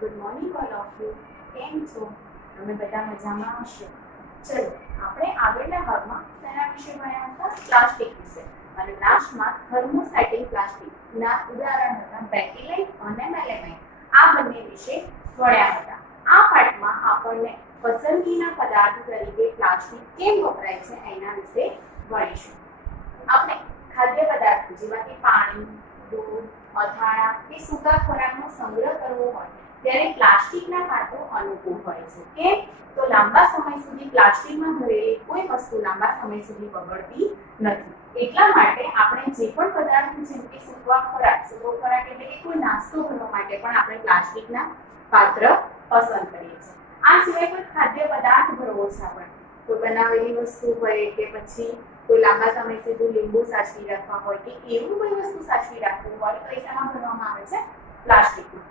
Good morning all of you. કેમ છો? તમે બધા મજામાં હશો. ચલો આપણે આગળના ભાગમાં શેના વિશે ભણ્યા હતા? પ્લાસ્ટિક વિશે. અને લાસ્ટમાં થર્મોસેટિક પ્લાસ્ટિકના ઉદાહરણ હતા બેકેલાઇટ અને મેલેમાઇન. આ બંને વિશે ભણ્યા હતા. આ પાઠમાં આપણને પસંદગીના પદાર્થ તરીકે પ્લાસ્ટિક કેમ વપરાય છે એના વિશે ભણીશું. આપણે ખાદ્ય પદાર્થો જેવા કે પાણી, દૂધ, અથાણા કે સૂકા ખોરાકનો સંગ્રહ કરવો હોય ત્યારે પ્લાસ્ટિકના પાત્રો અનુકૂળ હોય છે. કેમ? તો લાંબા સમય સુધી પ્લાસ્ટિકમાં ભરેલી કોઈ વસ્તુ લાંબા સમય સુધી બગડતી નથી. એટલા માટે આપણે જે પણ પદાર્થ જેમ કે સૂકો ખોરાક એટલે કે કોઈ નાસ્તો કરવા માટે પણ આપણે પ્લાસ્ટિકના પાત્ર પસંદ કરીએ છીએ. આ સિવાય કોઈ ખાદ્ય પદાર્થ ભરવો છે આપણે કોઈ બનાવેલી વસ્તુ હોય કે પછી કોઈ લાંબા સમય સુધી લીંબુ સાચવી રાખવા હોય કે એવું કોઈ વસ્તુ સાચવી રાખવું હોય તો એમાં ભરવામાં આવે છે પ્લાસ્ટિકમાં.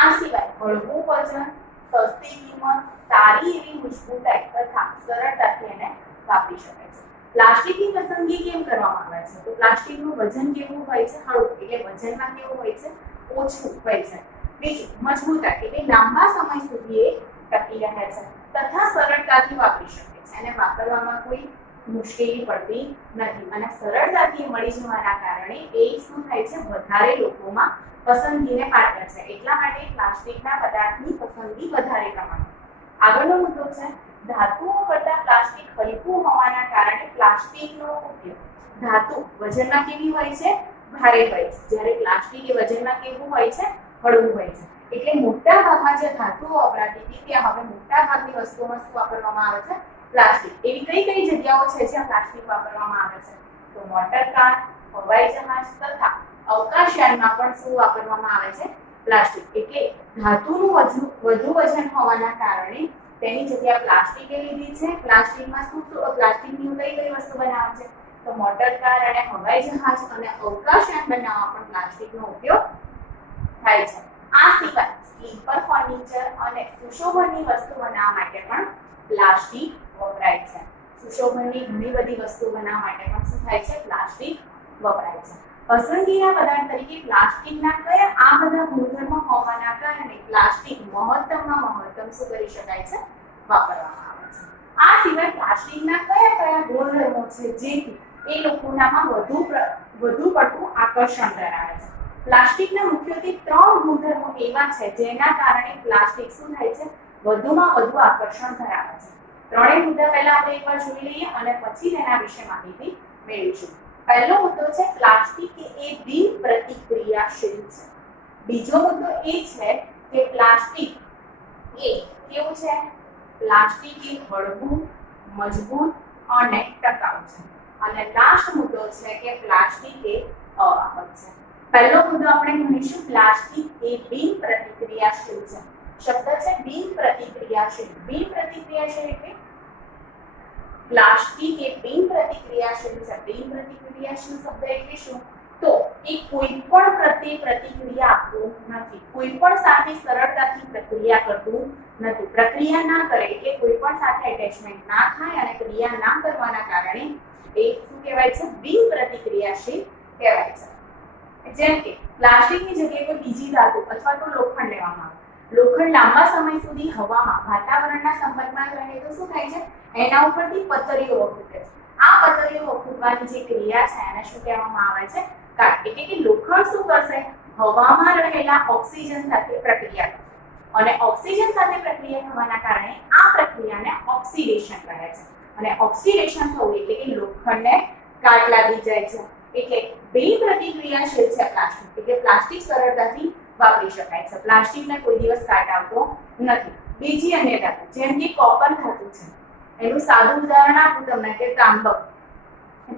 આ સિવાય હળવું વજન, સસ્તી કિંમત, સારી એવી મજબૂતાઈ તથા સરળતાથી એને વાપરી શકાય છે. પ્લાસ્ટિકની પસંદગી કેમ કરવામાં આવે છે? તો પ્લાસ્ટિકનું વજન કેવું હોય છે? હળવું એટલે વજનમાં કેવું હોય છે? ઓછું હોય છે. બીજું મજબૂતાઈ એટલે લાંબા સમય સુધી એ ટકી રહે છે તથા સરળતાથી વાપરી શકે છે અને વાપરવામાં કોઈ મુશ્કેલી પડતી નથી અને સરળતાથી મળી જવાના કારણે એ શું થાય છે? વધારે લોકોમાં પસંદગીને પાત્ર છે. એટલા માટે પ્લાસ્ટિકના પદાર્થની પસંદગી વધારે પ્રમાણમાં. આગળનો મુદ્દો છે ધાતુઓ કરતાં પ્લાસ્ટિક હલકું હોવાના કારણે પ્લાસ્ટિકનો ઉપયોગ. ધાતુ વજનમાં કેવી હોય છે? ભારે હોય છે. જ્યારે પ્લાસ્ટિક એ વજનમાં કેવું હોય છે? હળવું હોય છે. એટલે મોટા ભાગમાં જે ધાતુઓ વપરાતી હતી ત્યાં હવે મોટા ભાગની વસ્તુઓમાં શું વાપરવામાં આવે છે? પ્લાસ્ટિક. એવી કઈ કઈ જગ્યાઓ છે જ્યાં પ્લાસ્ટિક વાપરવામાં આવે છે? તો મોટરકાર, હવાઈ જહાજ તથા અવકાશયાનમાં પણ શું વાપરવામાં આવે છે? પ્લાસ્ટિક. એટલે ધાતુનું વધુ વજન હોવાના કારણે તેની જગ્યાએ પ્લાસ્ટિકે લીધી છે. પ્લાસ્ટિકમાં પ્લાસ્ટિકની કઈ કઈ વસ્તુ બનાવે છે? તો મોટરકાર અને હવાઈ જહાજ અને અવકાશયાન બનાવવા પણ પ્લાસ્ટિકનો ઉપયોગ થાય છે. આ સિવાય સ્લીપર ફર્નિચર અને સુશોભનની વસ્તુ બનાવવા માટે પણ પ્લાસ્ટિક વપરાય છે. સુશોભનની ઘણી બધી વસ્તુ બનાવવા માટે પણ શું થાય છે? પ્લાસ્ટિક વપરાય છે. પસંદગીના પદાર્થ તરીકે પ્લાસ્ટિકના કયા આ બધા ગુણધર્મો હોવાના કારણે પ્લાસ્ટિક મહત્તમમાં મહત્તમ શું કરી શકાય છે? વાપરવામાં આવે છે. આ સિવાય પ્લાસ્ટિકના કયા કયા ગુણધર્મો છે જેથી એ લોકોનામાં વધુ પડતું આકર્ષણ ધરાવે છે? પ્લાસ્ટિકના મુખ્યત્વે 3 ગુણધર્મો એવા છે જેના કારણે પ્લાસ્ટિક શું થાય છે? વધુમાં વધુ આકર્ષણ ધરાવે છે. ત્રણેય મુદ્દા પહેલા આપણે એકવાર જોઈ લઈએ અને પછી તેના વિશે માહિતી મેળવીશું. પહેલો મુદ્દો છે પ્લાસ્ટિક એ બિન પ્રતિક્રિયાશીલ છે. બીજો મુદ્દો એ છે કે પ્લાસ્ટિક એ કેવું છે? પ્લાસ્ટિક એ હળવું, મજબૂત અને ટકાઉ છે. અને લાસ્ટ મુદ્દો છે કે પ્લાસ્ટિક એ અવાહક છે. પહેલો મુદ્દો આપણે ભણીશું પ્લાસ્ટિક એ બિન પ્રતિક્રિયાશીલ છે. શબ્દ છે બિન પ્રતિક્રિયાશીલ. બિન પ્રતિક્રિયાશીલ એટલે પ્લાસ્ટિક એ બિન પ્રતિક્રિયાશીલ છે. બિન પ્રતિક્રિયાશીલ શબ્દ એટલે શું? તો એ કોઈ પણ પ્રત્યે પ્રતિક્રિયા આપતું નથી. કોઈ પણ સાથે સરળતાથી પ્રક્રિયા કરતું નથી. પ્રક્રિયા ના કરે એટલે કોઈ પણ સાથે એટેચમેન્ટ ના થાય અને ક્રિયા ના કરવાના કારણે એ શું કહેવાય છે? બિન પ્રતિક્રિયાશીલ કહેવાય છે. જેમ કે પ્લાસ્ટિકની જગ્યાએ કોઈ બીજી ધાતુ અથવા તો લોખંડ લેવામાં આવે. લોખંડ લાંબા સમય સુધી હવામાં વાતાવરણના સંપર્કમાં રહે તો શું થાય છે? એના ઉપરથી પતરીઓ વખૂટે છે. આ પતરીઓ વખૂટવાની જે ક્રિયા છે એને શું કહેવામાં આવે છે? કાટ. એટલે કે લોખંડ શું કરશે? હવામાં રહેલા ઓક્સિજન સાથે પ્રક્રિયા કરશે અને ઓક્સિજન સાથે પ્રક્રિયા થવાના કારણે આ પ્રક્રિયાને ઓક્સિડેશન કહે છે. અને ઓક્સિડેશન થવું એટલે કે લોખંડને કાટ લાગી જાય છે. એટલે બિન પ્રતિક્રિયાશીલ છે પ્લાસ્ટિક. એટલે પ્લાસ્ટિક સરળતાથી વાપરી શકાય છે. પ્લાસ્ટિકને કોઈ દિવસ કાટ આવતો નથી. બીજી અન્ય ધાતુ જેમ કે કોપર ધાતુ છે. એનું સાદું ઉદાહરણ આપું તમને કે તાંબો.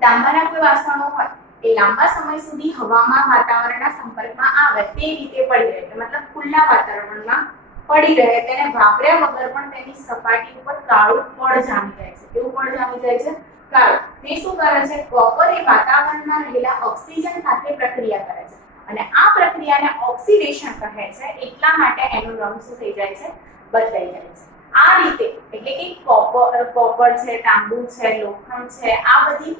તાંબાના કોઈ વાસણો હોય એ લાંબા સમય સુધી હવામાં વાતાવરણના સંપર્કમાં આવે તે રીતે પડી રહે મતલબ ખુલ્લા વાતાવરણમાં પડી રહે તેને વાપર્યા વગર પણ તેની સપાટી ઉપર કાળું પડ જામી જાય છે. કેવું પડ જામી જાય છે? કાળું. તે શું કરે છે? કોપર એ વાતાવરણમાં રહેલા ઓક્સિજન સાથે પ્રક્રિયા કરે છે અને આ પ્રક્રિયાને ઓક્સિડેશન કહે છે. એટલા માટે એનો રંગ શું થઈ જાય છે? બદલાઈ જાય છે. આ રીતે એટલે કે કોપર છે, તાંબુ છે, લોખંડ છે, આ બધી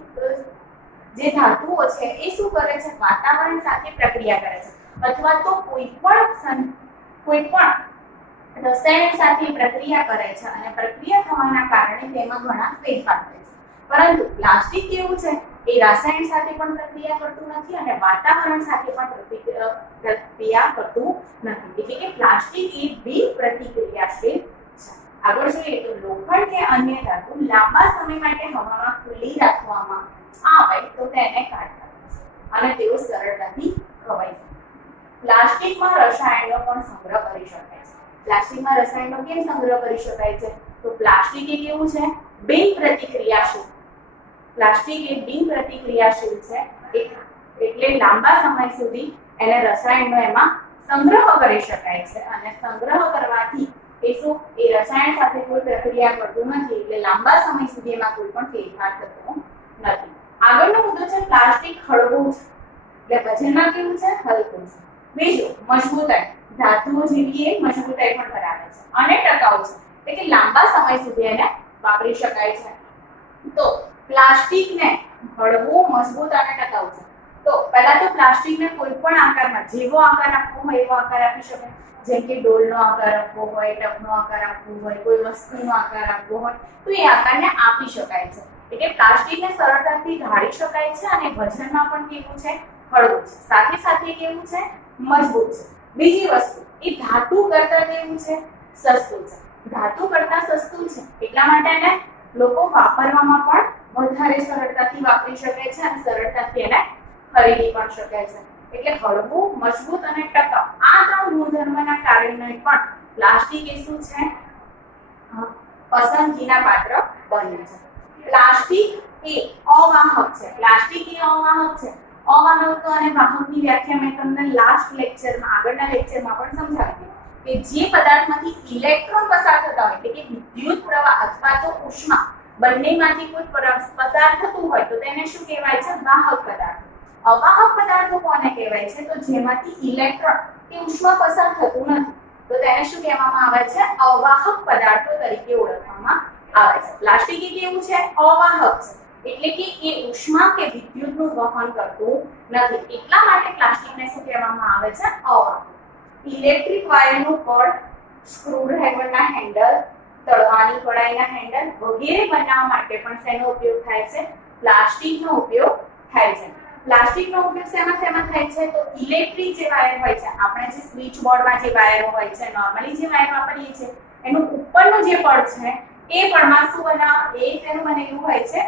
જે ધાતુઓ છે એ શું કરે છે? વાતાવરણ સાથે પ્રક્રિયા કરે છે અથવા તો કોઈ પણ કોઈ પણ રસાયણ સાથે પ્રક્રિયા કરે છે અને પ્રક્રિયા થવાના કારણે તેમાં ઘણા ફેરફાર થાય છે. પરંતુ પ્લાસ્ટિક કેવું છે, એ રાસાયણ સાથે પણ પ્રક્રિયા કરતું નથી અને વાતાવરણ સાથે પણ પ્રક્રિયા કરતું નથી. એટલે કે પ્લાસ્ટિક એ બિનપ્રતિક્રિયાશીલ છે. આગળ જોઈએ તો લોખંડ કે અન્ય ધાતુ લાંબા સમય માટે હવામાં ખુલ્લી રાખવામાં આવે તો તેને કાઢતા અને તેઓ સરળતાથી ખવાઈ શકે. પ્લાસ્ટિકમાં રસાયણો પણ સંગ્રહ કરી શકાય છે. પ્લાસ્ટિકમાં રસાયણો કેમ સંગ્રહ કરી શકાય છે? તો પ્લાસ્ટિક એ કેવું છે? બિનપ્રતિક્રિયાશીલ. પ્લાસ્ટિક એ બિનપ્રતિક્રિયાશીલ છે, એટલે લાંબા સમય સુધી એને રસાયણનો એમાં સંગ્રહ કરી શકાય છે અને સંગ્રહ કરવાથી એ શું, એ રસાયણ સાથે કોઈ પ્રક્રિયા કરતું નથી, એટલે લાંબા સમય સુધી એમાં કોઈ પણ ફેરફાર થતો નથી. આગળનો મુદ્દો છે પ્લાસ્ટિક હળવું છે, એટલે વજનમાં કેવું છે? હલકું છે. બીજું મજબૂતાઈ, ધાતુઓ જેવી એ મજબૂતાઈ પણ ધરાવે છે અને ટકાઉ છે, એટલે કે લાંબા સમય સુધી એને વાપરી શકાય છે. તો પ્લાસ્ટિકને હળવું, મજબૂત અને ટકાઉ છે. તો પહેલા તો પ્લાસ્ટિકને કોઈ પણ આકારમાં જેવો આકાર આપવો હોય એવો આકાર આપી શકાય. જેમ કે ડોલનો આકાર આપવો હોય, ટબનો આકાર આપવો હોય, કોઈ વસ્તુનો આકાર આપવો હોય તો એ આકારને આપી શકાય છે. એટલે પ્લાસ્ટિકને સરળતાથી ઢાળી શકાય છે અને વજનમાં પણ કેવું છે? હળવું છે. સાથે સાથે કેવું છે? મજબૂત છે. બીજી વસ્તુ, એ ધાતુ કરતા કેવું છે? સસ્તું છે. ધાતુ કરતા સસ્તું છે એટલા માટે એને લોકો વાપરવામાં પણ વધારે સરળતાથી વાપરી શકે છે અને સરળતાથી એને ખરીદી પણ શકે છે. એટલે હળવું, મજબૂત અને ટકાઉ આ ત્રણ ગુણધર્મના કારણે પણ પ્લાસ્ટિક એ શું છે? પસંદગીના પાત્ર બન્યું છે. પ્લાસ્ટિક એ અવાહક છે. પ્લાસ્ટિક એ અવાહક છે. અવાહક અને વાહકની વ્યાખ્યા મેં તમને લાસ્ટ લેક્ચરમાં, આગળના લેક્ચરમાં પણ સમજાવી કે જે પદાર્થમાંથી ઇલેક્ટ્રોન પસાર થતા હોય, એટલે કે વિદ્યુત પ્રવાહ અથવા તો ઉષ્મા બંનેમાંથી કોઈ પસાર થતું હોય તો તેને શું કહેવાય છે? વાહક પદાર્થો. અવાહક પદાર્થો કોને કહેવાય છે? તો જેમાંથી ઇલેક્ટ્રોન કે ઉષ્મા પસાર થતું નથી તો તેને શું કહેવામાં આવે છે? અવાહક પદાર્થો તરીકે ઓળખવામાં આવે છે. પ્લાસ્ટિક એ કેવું છે? અવાહક છે, એટલે કે એ ઉષ્મા કે વિદ્યુતનું વહન કરતું નથી, એટલા માટે પ્લાસ્ટિકને શું કહેવામાં આવે છે? અવાહક. ઇલેક્ટ્રિક વાયરનું કડ, સ્ક્રૂડ્રાઈવરના હેન્ડલ, તળવાની કડાઈના હેન્ડલ વગેરે બનાવવા માટે પણ શેનો ઉપયોગ થાય છે? પ્લાસ્ટિકનો ઉપયોગ થાય છે. પ્લાસ્ટિકનો ઉપયોગ શેમાં થાય છે? તો ઇલેક્ટ્રિક જે વાયર હોય છે, આપણે જે સ્વિચ બોર્ડમાં જે વાયરો હોય છે, નોર્મલી જે વાયર વાપરીએ છીએ, એનું ઉપરનું જે પડ છે એ પડમાં શું એ શેનું બનેલું હોય છે?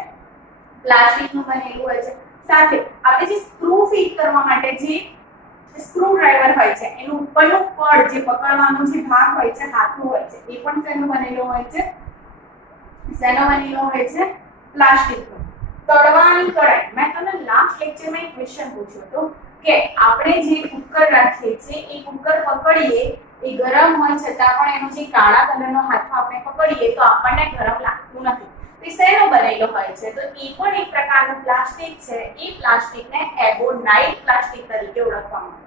પ્લાસ્ટિકનું બનેલું હોય છે. સાથે આપણે જે સ્ક્રૂ ફિટ કરવા માટે જે સ્ક્રૂ ડ્રાઈવર હોય છે એનું ઉપરનું પડ જે પકડવાનો જે ભાગ હોય છે, હાથું હોય છે, એ પણ શેનું બનેલો હોય છે? શેનો બનેલો હોય છે? પ્લાસ્ટિકનો. તળવાની કડાઈ, મેં તમને લાસ્ટ લેક્ચરમાં એક ક્વેશ્ચન પૂછ્યો હતો કે આપણે જે કુકર રાખીએ છીએ એ કુકર પકડીએ એ ગરમ હોય છતાં પણ એનો જે કાળા કલરનો હાથો આપણે પકડીએ તો આપણને ગરમ લાગતું નથી. તે શેનો બનેલો હોય છે? તો એ પણ એક પ્રકારનું પ્લાસ્ટિક છે. એ પ્લાસ્ટિકને એબોનાઇટ પ્લાસ્ટિક તરીકે ઓળખવામાં આવે.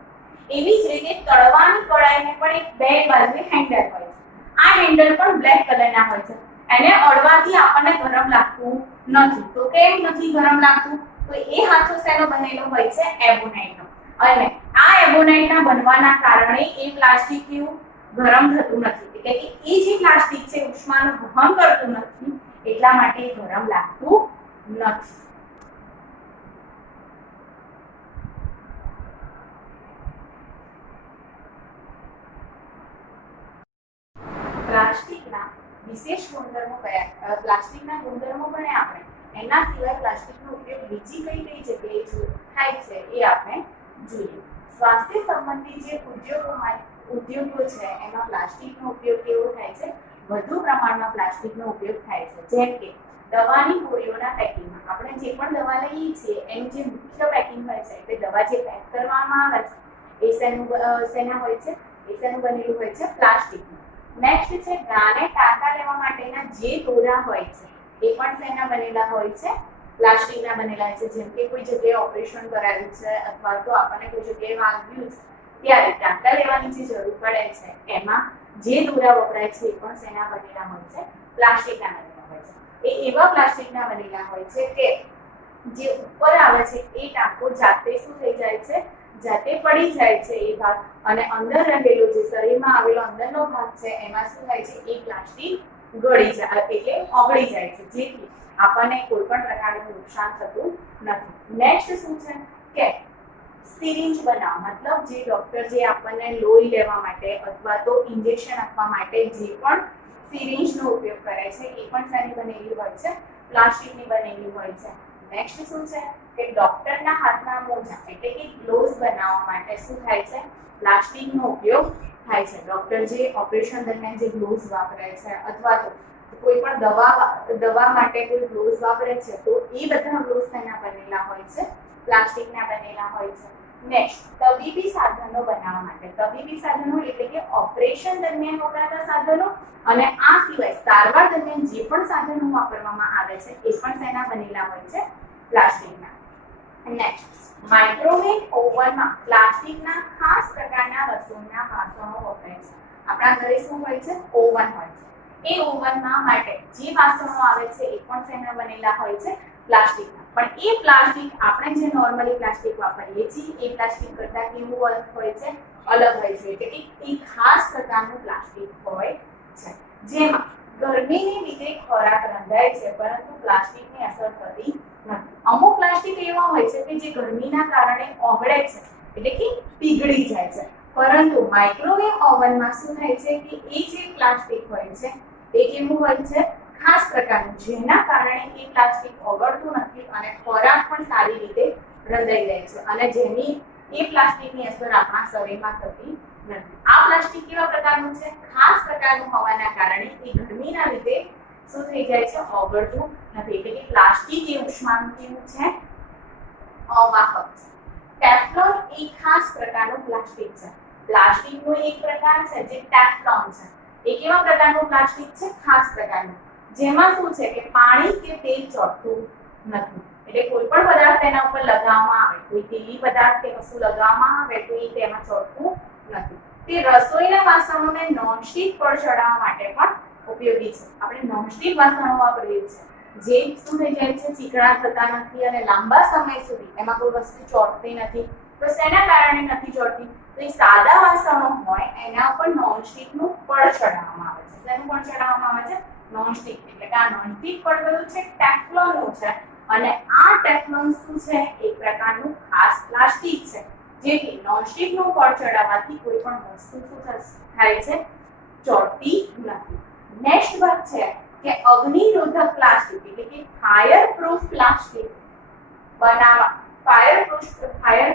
એવી જ રીતે તળવાની કડાઈને પણ એક બે બાજુ હેન્ડલ હોય છે. આ હેન્ડલ પણ બ્લેક કલરના હોય છે. એને અડવાથી આપણને ગરમ લાગતું નથી. તો કેમ નથી ગરમ લાગતું? તો એ હાથો શેનો બનેલો હોય છે? એબોનાઇટનો. અને આ એબોનાઇટના બનવાના કારણે એ પ્લાસ્ટિક કેવું? ગરમ થતું નથી. એટલે કે એ જે પ્લાસ્ટિક છે ઉષ્માનું વહન કરતું નથી એટલા માટે ગરમ લાગતું નથી. પ્લાસ્ટિકના વિશેષ ગુણધર્મો કયા? પ્લાસ્ટિકના ગુણધર્મો પણ આપણે એના સિવાય પ્લાસ્ટિકનો ઉપયોગ બીજી કઈ જગ્યાએ થાય છે એ આપણે જોઈએ. સ્વાસ્થ્ય સંબંધી જે ઉદ્યોગો છે એમાં પ્લાસ્ટિકનો ઉપયોગ કેવો થાય છે? વધુ પ્રમાણમાં પ્લાસ્ટિકનો ઉપયોગ થાય છે. જેમ કે દવાની ગોળીઓના પેકિંગમાં આપણે જે પણ દવા લઈએ છીએ એનું જે મુખ્ય પેકિંગ હોય છે, એટલે દવા જે પેક કરવામાં આવે છે એ શેના હોય છે? એ શેનું બનેલું હોય છે? પ્લાસ્ટિકનું. નેક્સ્ટ છે ગાને ટાંકા લેવા માટેના જે દોરા હોય છે એ પણ શેના બનેલા હોય છે? પ્લાસ્ટિકના બનેલા છે. જેમ કે કોઈ જગ્યાએ ઓપરેશન કરાવ્યું છે અથવા તો આપણને કોઈ જગ્યાએ વાગ્યું છે ત્યારે ટાંકા લેવાની જે જરૂર પડે છે એમાં જે દોરા વપરાય છે એ પણ શેના બનેલા હોય છે? પ્લાસ્ટિકના બનેલા હોય છે. એ એવા પ્લાસ્ટિકના બનેલા હોય છે કે જે ઉપર આવે છે એ ટાંકો જાતે શું થઈ જાય છે, જાતે પડી જાય છે એ ભાગ, અને અંદર રહેલો જે શરીરમાં આવેલો અંદરનો ભાગ છે એમાં શું થાય છે, એ પ્લાસ્ટિક ગળી જાય એટલે ઓગળી જાય છે, જેથી આપણને કોઈ પણ પ્રકારનું નુકસાન થતું નથી. નેક્સ્ટ શું છે કે સિરિંજ બનાવવા, મતલબ જે ડોક્ટર જે આપણને લોહી લેવા માટે અથવા તો ઇન્જેક્શન આપવા માટે જે પણ સિરિંજનો ઉપયોગ કરે છે એ પણ શેની બનેલી હોય છે, પ્લાસ્ટિકની બનેલી હોય છે. નેક્સ્ટ શું છે કે ડોક્ટરના હાથના મોજા એટલે કે ગ્લોવ્સ બનાવવા માટે શું થાય છે, પ્લાસ્ટિકનો ઉપયોગ થાય છે. ડોક્ટર જે ઓપરેશન દરમિયાન જે ગ્લોવ્સ વાપરે છે અથવા તો કોઈ પણ દવા માટે કોઈ ગ્લોવ્સ વાપરે છે તો એ બધા ગ્લોવ્સ એના બનેલા હોય છે, પ્લાસ્ટિકના બનેલા હોય છે. નેક્સ્ટ તબીબી સાધનો બનાવવા માટે, તબીબી સાધનો એટલે કે ઓપરેશન દરમિયાન વપરાતા સાધનો અને આ સિવાય સારવાર દરમિયાન જે પણ સાધનો વાપરવામાં આવે છે એ પણ શેના બનેલા હોય છે, પ્લાસ્ટિકના. નેક્સ્ટ માઇક્રોવેવ ઓવનમાં પ્લાસ્ટિકના ખાસ પ્રકારના રસોઈના વાસણો વપરાય છે. આપણા ઘરે શું હોય છે, ઓવન હોય છે. એ ઓવનમાં માટે જે વાસણો આવે છે એ પણ શેના બનેલા હોય છે, પ્લાસ્ટિકના. પણ એ પ્લાસ્ટિક આપણે જે નોર્મલી પ્લાસ્ટિક વાપરીએ છીએ એ પ્લાસ્ટિક કરતા કેવું હોય છે, અલગ હોય છે, એટલે કે એ ખાસ પ્રકારનું પ્લાસ્ટિક હોય છે. જેમાં ગરમીને લીધે ખોરાક રંધાય છે પરંતુ પ્લાસ્ટિકની અસર થતી નથી. અમુક પ્લાસ્ટિક એવા હોય છે કે જે ગરમીના કારણે ઓગળે છે એટલે કે પીગળી જાય છે, પરંતુ માઇક્રોવેવ ઓવનમાં શું થાય છે કે એ જે પ્લાસ્ટિક હોય છે એ કેવું હોય છે, ખાસ પ્રકારનું, જેના કારણે એ પ્લાસ્ટિક ઓગળતું નથી અને ખોરાક પણ સારી રીતે રંધાઈ જાય છે અને જેની એ પ્લાસ્ટિકની અસર આપણા શરીરમાં થતી નથી. આ પ્લાસ્ટિક કેવા પ્રકારનું છે, ખાસ પ્રકારનું હોવાના કારણે એ ગરમીના લીધે શું થઈ જાય છે, ઓગળતું નથી. એટલે કે પ્લાસ્ટિક એ ઉષ્માનું કેવું છે, અવાહક છે. ટેફલોન એ ખાસ પ્રકારનું પ્લાસ્ટિક છે. પ્લાસ્ટિકનો એક પ્રકાર છે જે ટેફલોન છે. એ કેવા પ્રકારનું પ્લાસ્ટિક છે, ખાસ પ્રકારનું, જેમાં શું છે કે પાણી કે તેલ ચોંટતું નથી. એટલે કોઈ પણ પદાર્થ તેના ઉપર લગાવવામાં આવે, કોઈ તેલી પદાર્થ કે વસ્તુ લગાવવામાં આવે તો એ તેમાં ચોંટતું નથી. તે રસોઈના વાસણોને નોનસ્ટિક પર ચડાવવા માટે પણ ઉપયોગી છે. આપણે નોનસ્ટિક વાસણો વાપરીએ છીએ જે શું થઈ જાય છે, ચીકણા થતા નથી અને લાંબા સમય સુધી એમાં કોઈ વસ્તુ ચોંટતી નથી. તો શેના કારણે નથી ચોંટતી, તો એ સાદા વાસણો હોય એના ઉપર નોનસ્ટિકનું પડ ચડાવવામાં આવે છે. શેનું પડ ચડાવવામાં આવે છે, નોનસ્ટિક. એટલે કે આ નોનસ્ટિક પડ કયું છે, ટેફલોનનું છે. અને આ ટેફલોન શું છે, એક પ્રકારનું ખાસ પ્લાસ્ટિક છે જેથી નોનસ્ટિકનું પડ ચડાવવાથી કોઈ પણ વસ્તુ શું થાય છે, ચોંટતી નથી. નેક્સ્ટ વાત છે કે અગ્નિરોધક પ્લાસ્ટિક એટલે કે ફાયર પ્રૂફ પ્લાસ્ટિક બનાવવા, ફાયર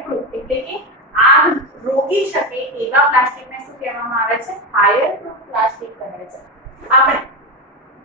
પ્રૂફ એટલે કે આગ રોકી શકે એવા પ્લાસ્ટિકને શું કહેવામાં આવે છે, ફાયર પ્રૂફ પ્લાસ્ટિક કહે છે. આપણે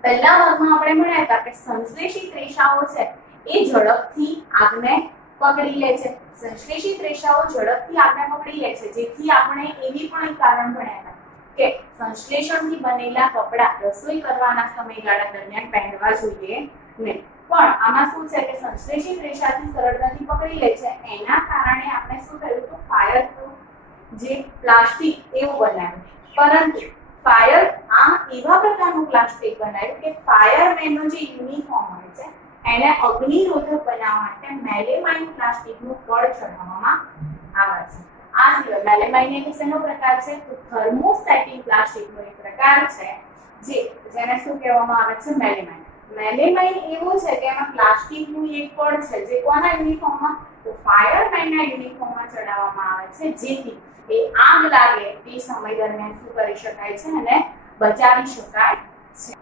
પહેલા ભાગમાં આપણે ભણ્યા હતા કે સંશ્લેષિત રેસાઓ છે એ ઝડપથી આગને પકડી લે છે. સંશ્લેષિત રેસાઓ ઝડપથી આગને પકડી લે છે, જેથી આપણે એવી પણ એક કારણ ભણ્યા હતા કે સંશ્લેષણથી બનેલા કપડાં રસોઈ કરવાના સમયગાળા દરમિયાન પહેરવા જોઈએ નહીં. પણ આમાં શું છે કે સંશ્લેષિત રેસાથી સરળતાથી પકડી લે છે, એના કારણે આપણે શું થયું તો ફાયર પ્રૂફ જે પ્લાસ્ટિક એવું બનાવ્યું. પરંતુ આ એવા પ્રકારનું પ્લાસ્ટિક બનાવ્યું કે ફાયરમેનનો જે યુનિફોર્મ હોય છે એને અગ્નિરોધક બનાવવા માટે મેલેમાઇન પ્લાસ્ટિકનું પડ ચડાવવામાં આવે છે. આ સિવાય મેલેમાઇન એટલે શેનો પ્રકાર છે, તો થર્મોસેટિંગ પ્લાસ્ટિકનો એક પ્રકાર છે જેને શું કહેવામાં આવે છે, મેલેમાઇન. મેલેમાઇન એવું છે કે એમાં પ્લાસ્ટિકનું એક પડ છે જે કોના યુનિફોર્મમાં, તો ફાયરમેનના યુનિફોર્મમાં ચડાવવામાં આવે છે, જેથી એ આગ લાગે તે સમય દરમિયાન શું કરી શકાય છે અને બચાવી શકાય છે.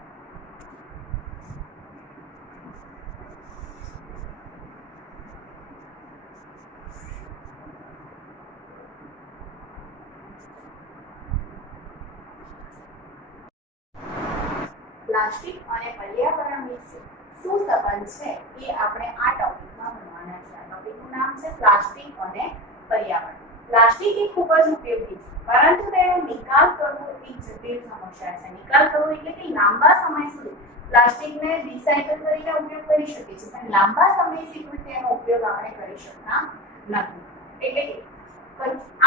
પ્લાસ્ટિક અને પર્યાવરણ વિશે શું સંબંધ છે એ આપણે આ ટોપિકમાં ભણવાના છે. આ ટોપિકનું નામ છે પ્લાસ્ટિક અને પર્યાવરણ. પ્લાસ્ટિક એ ખૂબ જ ઉપયોગી છે, પરંતુ તેનો નિકાલ કરવો એક જટિલ સમસ્યા છે. નિકાલ કરવો એટલે કે લાંબા સમય સુધી પ્લાસ્ટિકને રિસાયકલ કરીને ઉપયોગ કરી શકીએ છીએ, પણ લાંબા સમય સુધી તેનો ઉપયોગ આપણે કરી શકતા નથી. એટલે કે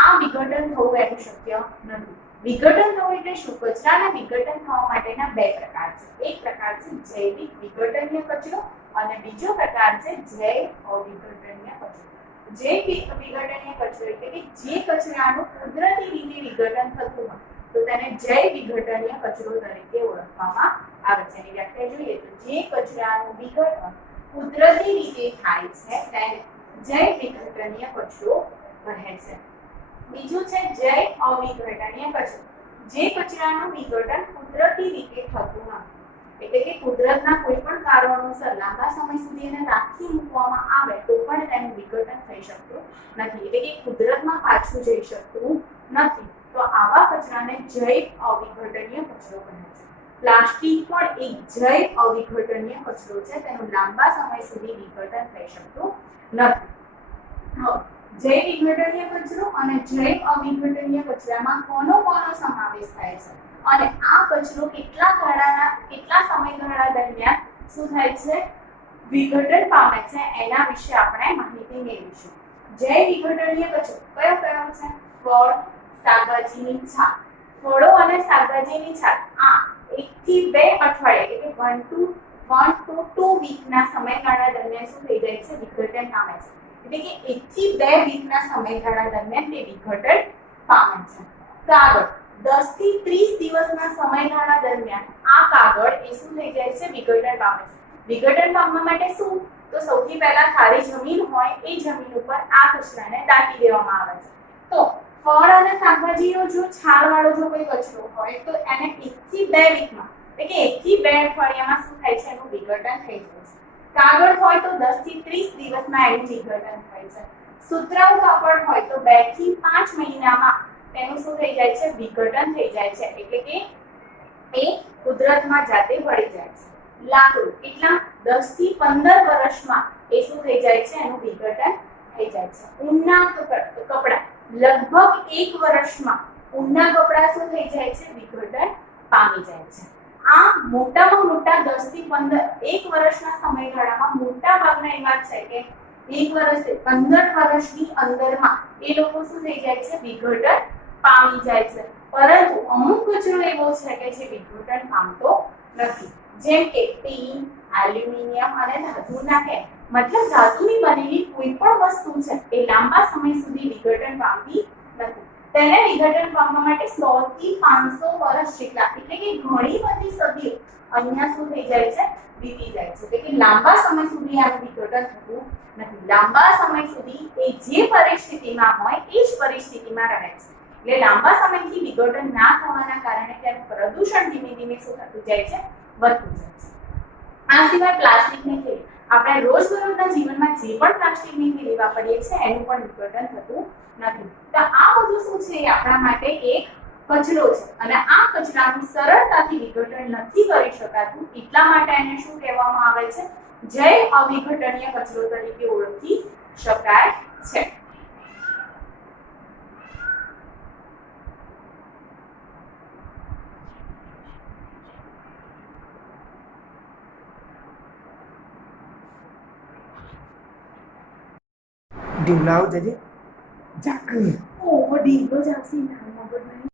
આ વિઘટન થવું એનું શક્ય નથી. વિઘટન થવું એટલે શું? કચરાના વિઘટન થવા માટેના બે પ્રકાર છે. એક પ્રકાર છે જૈવિક વિઘટનીય કચરો અને બીજો પ્રકાર છે જૈવ અવિઘટનીય કચરો. જૈવ વિઘટનીય કચરો એટલે કે જે કચરાનું કુદરતી રીતે વિઘટન થતું હોય તો તેને જૈવ વિઘટનીય કચરો તરીકે ઓળખવામાં આવે છે. એની વ્યાખ્યા જોઈએ તો જે કચરાનું વિઘટન કુદરતી રીતે થાય છે તેને જૈવ વિઘટનીય કચરો કહે છે. બીજું છે જૈવ અવિઘટનીય કચરો. જે કચરાનું વિઘટન કુદરતી રીતે થતું નથી એટલે કે કુદરતના કોઈ પણ કારણોસર લાંબા સમય સુધી એને રાખી મૂકવામાં આવે તો પણ તેનું વિઘટન થઈ શકતું નથી એટલે કે કુદરતમાં પાછું જઈ શકતું નથી તો આવા કચરાને જૈવ અવિઘટનીય કચરો કહે છે. પ્લાસ્ટિક પણ એક જૈવ અવિઘટનીય કચરો છે. તેનું લાંબા સમય સુધી વિઘટન થઈ શકતું નથી. જૈવ વિઘટનીય કચરો અને જૈવ અવિઘટનીય કચરામાં કોનો સમાવેશ થાય છે અને આ કચરો કેટલા સમયગાળા દરમિયાન શું થાય છે વિઘટન પામે છે એના વિશે આપણે માહિતી મેળવીશું. જૈવ વિઘટનીય કચરો કયો છે? ફળ, શાકભાજીની છાલ. ફળો અને શાકભાજીની છાલ આ 1 થી 2 અઠવાડિયા એટલે કે 1 to 2 વીકના સમયગાળા દરમિયાન શું થઈ જાય છે વિઘટન પામે છે એટલે કે 1 થી 2 વીકના સમયગાળા દરમિયાન તે વિઘટન પામે છે. કાગળ 10 થી 30 દિવસના સમયગાળા દરમિયાન આ કાગળ એ શું થઈ જાય છે વિઘટન પામે છે. વિઘટન પામવા માટે શું? તો સૌથી પહેલા ખાલી જમીન હોય એ જમીન ઉપર આ કચરાને દાટી દેવામાં આવે છે. તો ફળ અને શાકભાજીનો જો છાલવાળો જો કોઈ કચરો હોય તો એને 1 થી 2 વીકમાં એટલે કે 1 થી 2 અઠવાડિયામાં શું થાય છે એનું વિઘટન થઈ જાય છે. કાગળ હોય તો 10 થી 30 દિવસમાં એનું વિઘટન થાય છે. સુતરાઉ કાપડ હોય તો 2 થી 5 મહિનામાં તેનું શું થઈ જાય છે વિઘટન થઈ જાય છે એટલે કે એ કુદરતમાં જાતે ભળી જાય છે. લાકડું કેટલા 10 થી 15 વર્ષમાં એ શું થઈ જાય છે એનું વિઘટન થઈ જાય છે. ઊનના કપડા લગભગ 1 વર્ષમાં ઊનના કપડા શું થઈ જાય છે વિઘટન પામી જાય છે. આ મોટામાં મોટા 10 થી 15 1 વર્ષના સમયગાળામાં મોટા ભાગના એવા છે કે 1 વર્ષથી 15 વર્ષની અંદરમાં એ લોકો શું થઈ જાય છે વિઘટન પામી જાય છે. પરંતુ અમુક કચરો એવો છે કે જે વિઘટન પામતો નથી જેમ કે ટીન, એલ્યુમિનિયમ અને ધાતુના કેન. મતલબ ધાતુની બનેલી કોઈ પણ વસ્તુ છે એ લાંબા સમય સુધી વિઘટન પામતી નથી. તેને વિઘટન પામવા માટે 100 થી 500 વર્ષ જેટલા એટલે કે ઘણી બધી સદીઓ અહીંયા શું થઈ જાય છે વીતી જાય છે એટલે કે લાંબા સમય સુધી આનું વિઘટન થતું નથી. લાંબા સમય સુધી એ જે પરિસ્થિતિમાં હોય એ જ પરિસ્થિતિમાં રહે છે એટલે લાંબા સમયથી વિઘટન ના થવાના કારણે તેનું પ્રદૂષણ ધીમે ધીમે શું થતું જાય છે વધતું જાય છે. આ સિવાય પ્લાસ્ટિકની થેલી આપણે રોજબરોજના જીવનમાં જે પણ પ્લાસ્ટિકની થેલી વાપરીએ છીએ એનું પણ વિઘટન થતું નથી. તો આ બધું શું છે એ આપણા માટે એક કચરો છે અને આ કચરાનું સરળતાથી વિઘટન નથી કરી શકાતું એટલા માટે એને શું કહેવામાં આવે છે જૈવ અવિઘટનીય કચરો તરીકે ઓળખી શકાય છે. ઢીમલાઓ જજે ઝાકરી ઓ ઢીંગો જ આવશે મગજ નહીં.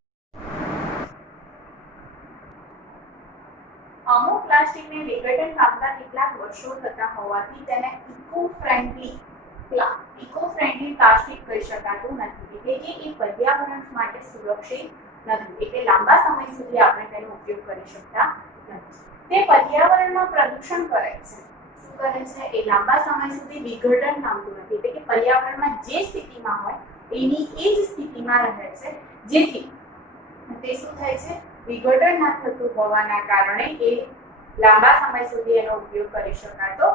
અમુક પ્લાસ્ટિકને વિઘટન પામતા કેટલાક વર્ષો થતા હોવાથી તેને ઇકો ફ્રેન્ડલી પ્લાસ્ટિક કહી શકાતું નથી એટલે કે એ પર્યાવરણ માટે સુરક્ષિત નથી એટલે લાંબા સમય સુધી આપણે તેનો ઉપયોગ કરી શકતા નથી. તે પર્યાવરણમાં પ્રદૂષણ કરે છે. શું કરે છે એ લાંબા સમય સુધી વિઘટન પામતું નથી એટલે કે પર્યાવરણમાં જે સ્થિતિમાં હોય એની એ જ સ્થિતિમાં રહે છે જેથી તે શું થાય છે વિઘટન ના થતું હોવાના કારણે એ લાંબા સમય સુધી એનો ઉપયોગ કરી શકાતો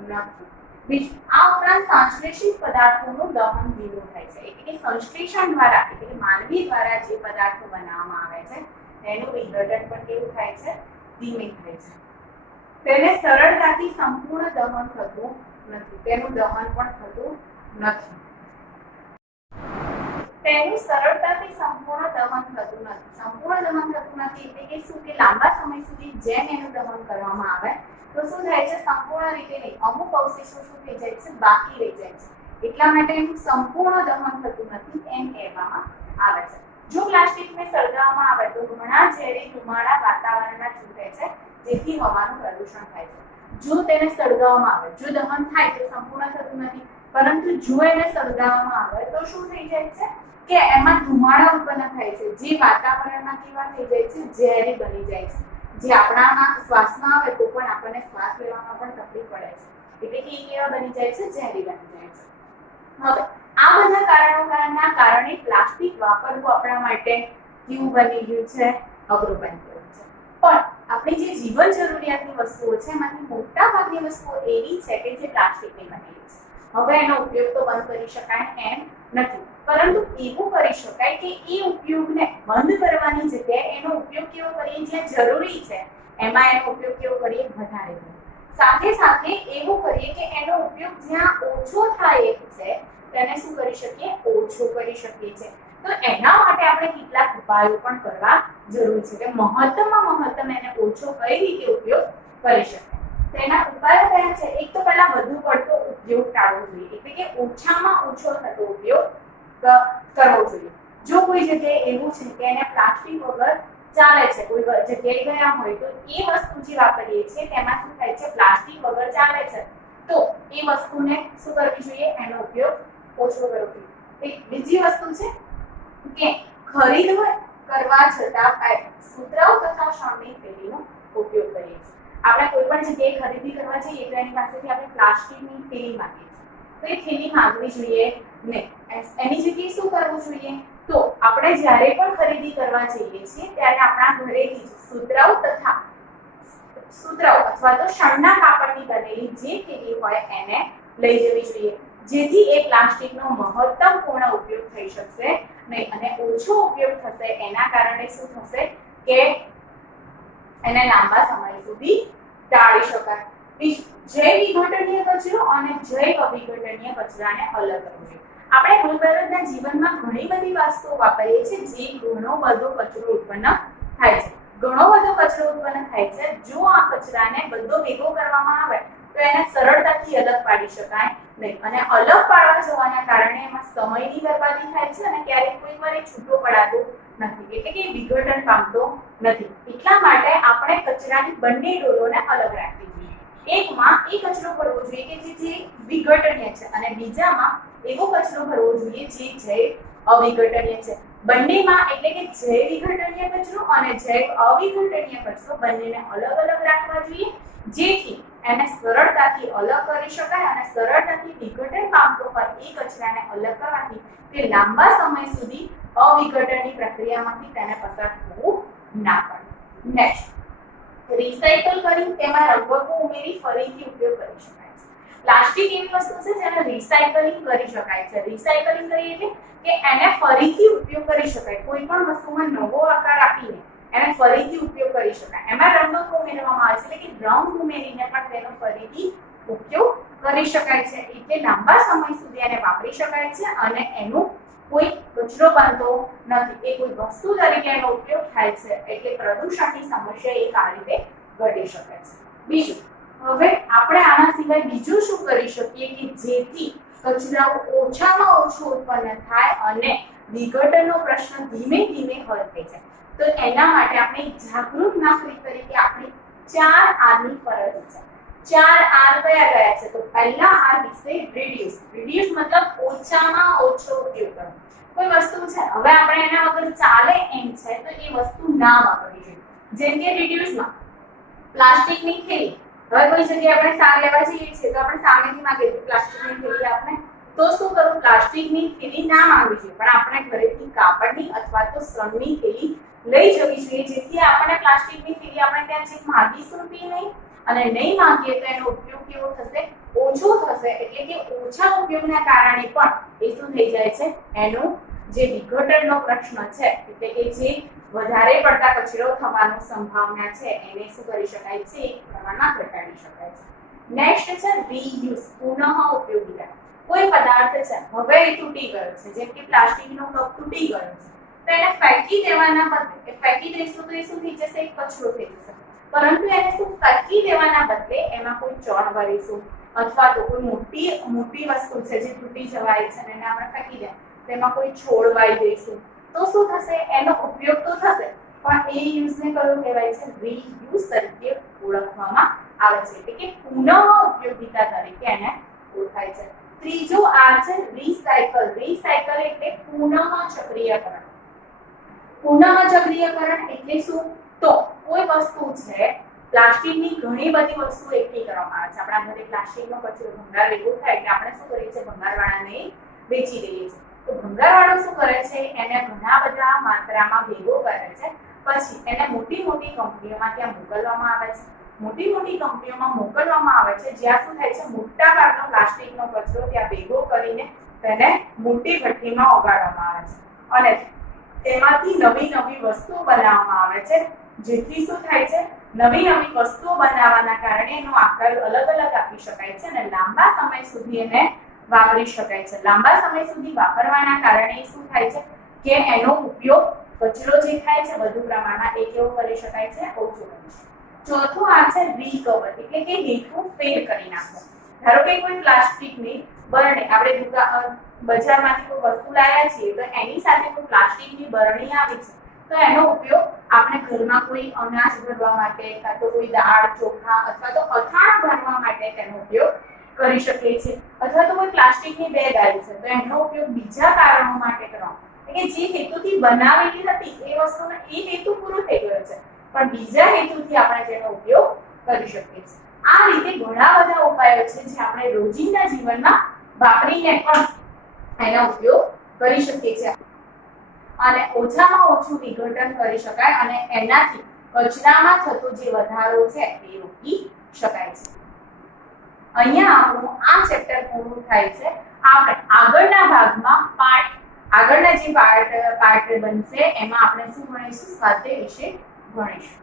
નથી. બીજું આ ઉપરાંત સંશ્લેષિત પદાર્થોનું દહન ધીમું થાય છે એટલે કે સંશ્લેષણ દ્વારા એટલે કે માનવી દ્વારા જે પદાર્થો બનાવવામાં આવે છે તેનું વિઘટન પણ કેવું થાય છે ધીમે થાય છે. તેને સરળતાથી સંપૂર્ણ દહન થતું નથી તેનું દહન પણ થતું નથી. તેનું સરળતાથી સંપૂર્ણ દહન થતું નથી. સંપૂર્ણ દહન થતું નથી એટલે કે શું કે લાંબા સમય સુધી જેમ એનું દહન કરવામાં આવે તો શું થાય છે સંપૂર્ણ રીતે નહીં અમુક અવશેષો શું થઈ જાય છે બાકી રહી જાય છે એટલા માટે એનું સંપૂર્ણ દહન થતું નથી એમ કહેવામાં આવે છે. જો પ્લાસ્ટિકને સળગાવવામાં આવે તો ઘણા ઝેરી ધુમાડા વાતાવરણમાં છૂટે છે, જેથી હવાનું પ્રદૂષણ થાય છે. જો તેને સળગાવવામાં આવે, જો દહન થાય તો સંપૂર્ણ થતું નથી, પરંતુ જો એને સળગાવવામાં આવે તો શું થઈ જાય છે કે એમાં ધુમાડા ઉત્પન્ન થાય છે, જે વાતાવરણમાં કેવા થઈ જાય છે, ઝેરી બની જાય છે, જે આપણામાં શ્વાસમાં આવે તો પણ આપણને શ્વાસ લેવામાં પણ તકલીફ પડે છે. એટલે કે એ કેવા બની જાય છે, ઝેરી બની જાય છે. હવે આ બધા કારણોના કારણે પ્લાસ્ટિક વાપરવું આપણા માટે કેવું બની ગયું છે, અઘરું બની ગયું છે. પણ આપણી જે જીવન જરૂરિયાતની વસ્તુઓ છે એમાંથી મોટા ભાગની વસ્તુઓ એવી છે કે જે પ્લાસ્ટિકની બનેલી છે. હવે એનો ઉપયોગ તો બંધ કરી શકાય એમ નથી, પરંતુ એવું કરી શકાય કે એ ઉપયોગને બંધ કરવાની જગ્યાએ એનો ઉપયોગ કેવો કરીએ, જ્યાં જરૂરી છે એમાં એનો ઉપયોગ કેવો કરીએ, વધારે કરીએ. સાથે સાથે એવું કરીએ કે એનો ઉપયોગ જ્યાં ઓછો થાય છે તેને શું કરી શકીએ, ઓછો કરી શકીએ છીએ. તો એના માટે આપણે કેટલાક ઉપાયો પણ કરવા જરૂરી છે કે મહત્તમમાં મહત્તમ એને ઓછો કઈ રીતે ઉપયોગ કરી શકાય. તેના ઉપાયો કયા છે? એક તો પહેલા વધુ પડતો ઉપયોગ ટાળવો જોઈએ, એટલે કે ઓછામાં ઓછો થતો ઉપયોગ કરવો જોઈએ. જો કોઈ જગ્યાએ એવું છે કે એને પ્લાસ્ટિક વગર ચાલે છે, કોઈ જગ્યાએ ગયા હોય તો એ વસ્તુ જે વાપરીએ છીએ તેમાં શું થાય છે, પ્લાસ્ટિક વગર ચાલે છે, તો એ વસ્તુને શું કરવી જોઈએ, એનો ઉપયોગ ઓછો કરવો જોઈએ. બીજી વસ્તુ છે કે ખરીદ કરવા છતાં સુતરાઉ તથા શણની થેલીનો ઉપયોગ કરીએ છીએ. આપણે કોઈ પણ જગ્યાએ ખરીદી કરવા જઈએ તો એની પાસેથી આપણે પ્લાસ્ટિકની થેલી માંગીએ છીએ, તો એ થેલી માંગવી જોઈએ નહીં. એની જગ્યાએ શું કરવું જોઈએ, તો આપણે જ્યારે પણ ખરીદી કરવા જઈએ છીએ ત્યારે આપણા ઘરેથી સુતરાઉ અથવા તો શણના કાપડની બનેલી જે થેલી હોય એને લઈ જવી જોઈએ, જેથી એ પ્લાસ્ટિકનો મહત્તમ પૂર્ણ ઉપયોગ થઈ શકશે નહીં અને ઓછો ઉપયોગ થશે. એના કારણે શું થશે કે એને લાંબા સમય સુધી ટાળી શકાય. જૈવ વિઘટનીય કચરો અને જૈવ અવિઘટનીય કચરાને અલગ કરવો જોઈએ. આપણે રોજબરોજના જીવનમાં ઘણી બધી વસ્તુઓ વાપરીએ છીએ જે ઘણો બધો કચરો ઉત્પન્ન થાય છે. જો આ કચરાને બધો ભેગો કરવામાં આવે તો એને સરળતાથી અલગ પાડી શકાય નહીં અને અલગ પાડવા જવાના કારણે એમાં સમયની બરબાદી થાય છે અને ક્યારેક કોઈ વાર એ છૂટો પડાતો નથી, એટલે કે વિઘટન પામતો નથી. એટલા માટે આપણે કચરાની બંને ડોલોને અલગ રાખવી જોઈએ. એકમાં એ કચરો ભરવો જોઈએ કે જે વિઘટનીય છે અને બીજામાં એવો કચરો ભરવો જોઈએ જે જૈવ અવિઘટનીય છે. બંનેમાં એટલે કે જૈવ વિઘટનીય કચરો અને જૈવ અવિઘટનીય કચરો બંનેને અલગ અલગ રાખવા જોઈએ, જેથી એને સરળતાથી અલગ કરી શકાય અને સરળતાથી વિઘટન પામતો હોય એ કચરાને અલગ કરવાથી તે લાંબા સમય સુધી અવિઘટનની પ્રક્રિયામાંથી તેને પસાર થવું ના પડે. નેક્સ્ટ, રિસાયકલ કરી તેમાં રંગકો ઉમેરી ફરીથી ઉપયોગ કરી શકાય છે. પ્લાસ્ટિક એવી વસ્તુ છે જેને રિસાયકલિંગ કરી શકાય છે. રિસાયકલિંગ કરીએ એટલે કે એને ફરીથી ઉપયોગ કરી શકાય. કોઈ પણ વસ્તુમાં નવો આકાર આપીને એને ફરીથી ઉપયોગ કરી શકાય. એમાં રંગકો ઉમેરવામાં આવે છે, એટલે કે રંગ ઉમેરીને પણ તેનો ફરીથી ઉપયોગ કરી શકાય છે. એટલે લાંબા સમય સુધી એને વાપરી શકાય છે અને એનું કોઈ કચરો બનતો નથી. એ કોઈ વસ્તુ તરીકે એનો ઉપયોગ થાય છે, એટલે પ્રદૂષણની સમસ્યા એક આ રીતે ઘટી શકે છે. બીજું, હવે આપણે આના સિવાય બીજું શું કરી શકીએ કે જેથી કચરાઓ ઓછામાં ઓછો ઉત્પન્ન થાય અને વિઘટનનો પ્રશ્ન ધીમે ધીમે હલ થઈ જાય. તો એના માટે આપણે જાગૃત નાગરિક તરીકે આપણી 4 R ની ફરજ છે. 4 R કયા છે? તો પહેલા R વિશે રિડ્યુસ. રિડ્યુસ મતલબ ઓછામાં ઓછો ઉપયોગ કરવો. કોઈ વસ્તુ છે હવે આપણે એના વગર ચાલે એમ છે તો એ વસ્તુ ના વાપરવી જોઈએ. જેમ કે રિડ્યુસમાં પ્લાસ્ટિકની થેલી. હવે કોઈ જગ્યાએ આપણે શાક લેવા જઈએ છીએ તો આપણે સામેથી માંગીએ કે પ્લાસ્ટિકની થેલી આપણે, તો શું કરવું, પ્લાસ્ટિકની થેલી ના માંગવી જોઈએ, પણ આપણે ઘરેથી કાપડની અથવા તો શણની થેલી લઈ જવી જોઈએ, જેથી આપણે પ્લાસ્ટિકની થેલી આપણે ત્યાં જે માંગીશું તે નહીં અને નહીં માંગીએ તો એનો ઉપયોગ કેવો થશે, ઓછો થશે. એટલે કે ઓછા ઉપયોગના કારણે પણ એ શું થઈ જાય છે, એનું જે વિઘટનનો પ્રશ્ન છે એટલે કે જે વધારે પડતા કચરો થવાની સંભાવના છે એને શું કરી શકાય છે, એક પ્રમાણમાં ઘટાડી શકાય છે. નેક્સ્ટ છે રીયુઝ, પુનઃ ઉપયોગિતા. કોઈ પદાર્થ છે હવે એ તૂટી ગયો છે, જેમ કે પ્લાસ્ટિકનો કપ તૂટી ગયો છે, તો એને ફેંકી દેવાના બદલે ફેંકી દઈશું તો એ શું થઈ જશે, એક કચરો થઈ જશે. પરંતુ એને શું ફેંકી દેવાના બદલે એમાં કોઈ ચોળ ભરીશું અથવા તો કોઈ મોટી વસ્તુ છે જે તૂટી જવાય છે અને એને આપણે ફેંકી દે તેમાં કોઈ છોડ વાવી દઈશું તો શું થશે, એનો ઉપયોગ તો થશે પણ એ યુઝને કયું કહેવાય છે, રીયુઝ તરીકે ઓળખવામાં આવે છે, એટલે કે પુનઃ ઉપયોગિતા તરીકે એને ઓળખાય છે. ત્રીજો આ છે રીસાયકલ. રીસાયકલ એટલે પુનઃ ચક્રીયકરણ. પુનઃ ચક્રીયકરણ એટલે શું, તો કોઈ વસ્તુ છે, પ્લાસ્ટિકની ઘણી બધી વસ્તુ એકઠી કરવામાં આવે છે. આપણા ઘરે પ્લાસ્ટિકનો કચરો ભંગાર ભેગો થાય એટલે આપણે શું કરીએ છીએ, ભંગારવાળાને વેચી દઈએ છીએ. તો ભંગારવાળો શું કરે છે, એને ઘણા બધા માત્રામાં ભેગો કરે છે, પછી એને મોટી મોટી કંપનીઓમાં ત્યાં મોકલવામાં આવે છે. મોટી મોટી કંપનીઓમાં મોકલવામાં આવે છે, જ્યાં શું થાય છે, મોટા ભાગનો પ્લાસ્ટિકનો કચરો ત્યાં ભેગો કરીને તેને મોટી ભઠ્ઠીમાં ઓગાળવામાં આવે છે અને તેમાંથી નવી નવી વસ્તુઓ બનાવવામાં આવે છે, જેથી શું થાય છે, નવી નવી વસ્તુઓ બનાવવાના કારણે એનો આકાર અલગ અલગ આપી શકાય છે અને લાંબા સમય સુધી એને વાપરી શકાય છે. લાંબા સમય સુધી વાપરવાના કારણે શું થાય છે કે એનો ઉપયોગ કચરો જે થાય છે વધુ પ્રમાણમાં એ કેવો કરી શકાય છે, ઓછો કરી શકાય. ચોથું આ છે રીકવર, એટલે કે હેઠું ફેર કરી નાખો. ધારો કે કોઈ પ્લાસ્ટિકની બરણી આપણે બજારમાંથી કોઈ વસ્તુ લાવ્યા છીએ તો એની સાથે કોઈ પ્લાસ્ટિકની બરણી આવી છે, તો એનો ઉપયોગ આપણે ઘરમાં કોઈ અનાજ ભરવા માટે, કાં તો કોઈ દાળ ચોખા અથવા તો અથાણા ભરવા માટે તેનો ઉપયોગ કરી શકીએ છીએ. અથવા તો કોઈ પ્લાસ્ટિકની બેગ આવી છે તો એનો ઉપયોગ બીજા કારણો માટે કરવાનો, એટલે કે જે હેતુથી બનાવેલી હતી એ વસ્તુનો એ હેતુ પૂરો થઈ ગયો છે પણ બીજા હેતુથી આપણે તેનો ઉપયોગ કરી શકીએ છીએ. આ રીતે ઘણા બધા ઉપાયો છે જે આપણે રોજિંદા જીવનમાં વાપરીને પણ એનો ઉપયોગ કરી શકીએ છીએ અને ઓછામાં ઓછું વિઘટન કરી શકાય અને એનાથી કચરામાં થતો જે વધારો છે એ રોકી શકાય છે. અહીંયા આપણું આ ચેપ્ટર પૂરું થાય છે. આપણે આગળના ભાગમાં આગળના જે પાર્ટ બનશે એમાં આપણે શું ભણીશું, સ્વાધ્યાય વિશે ભણીશું.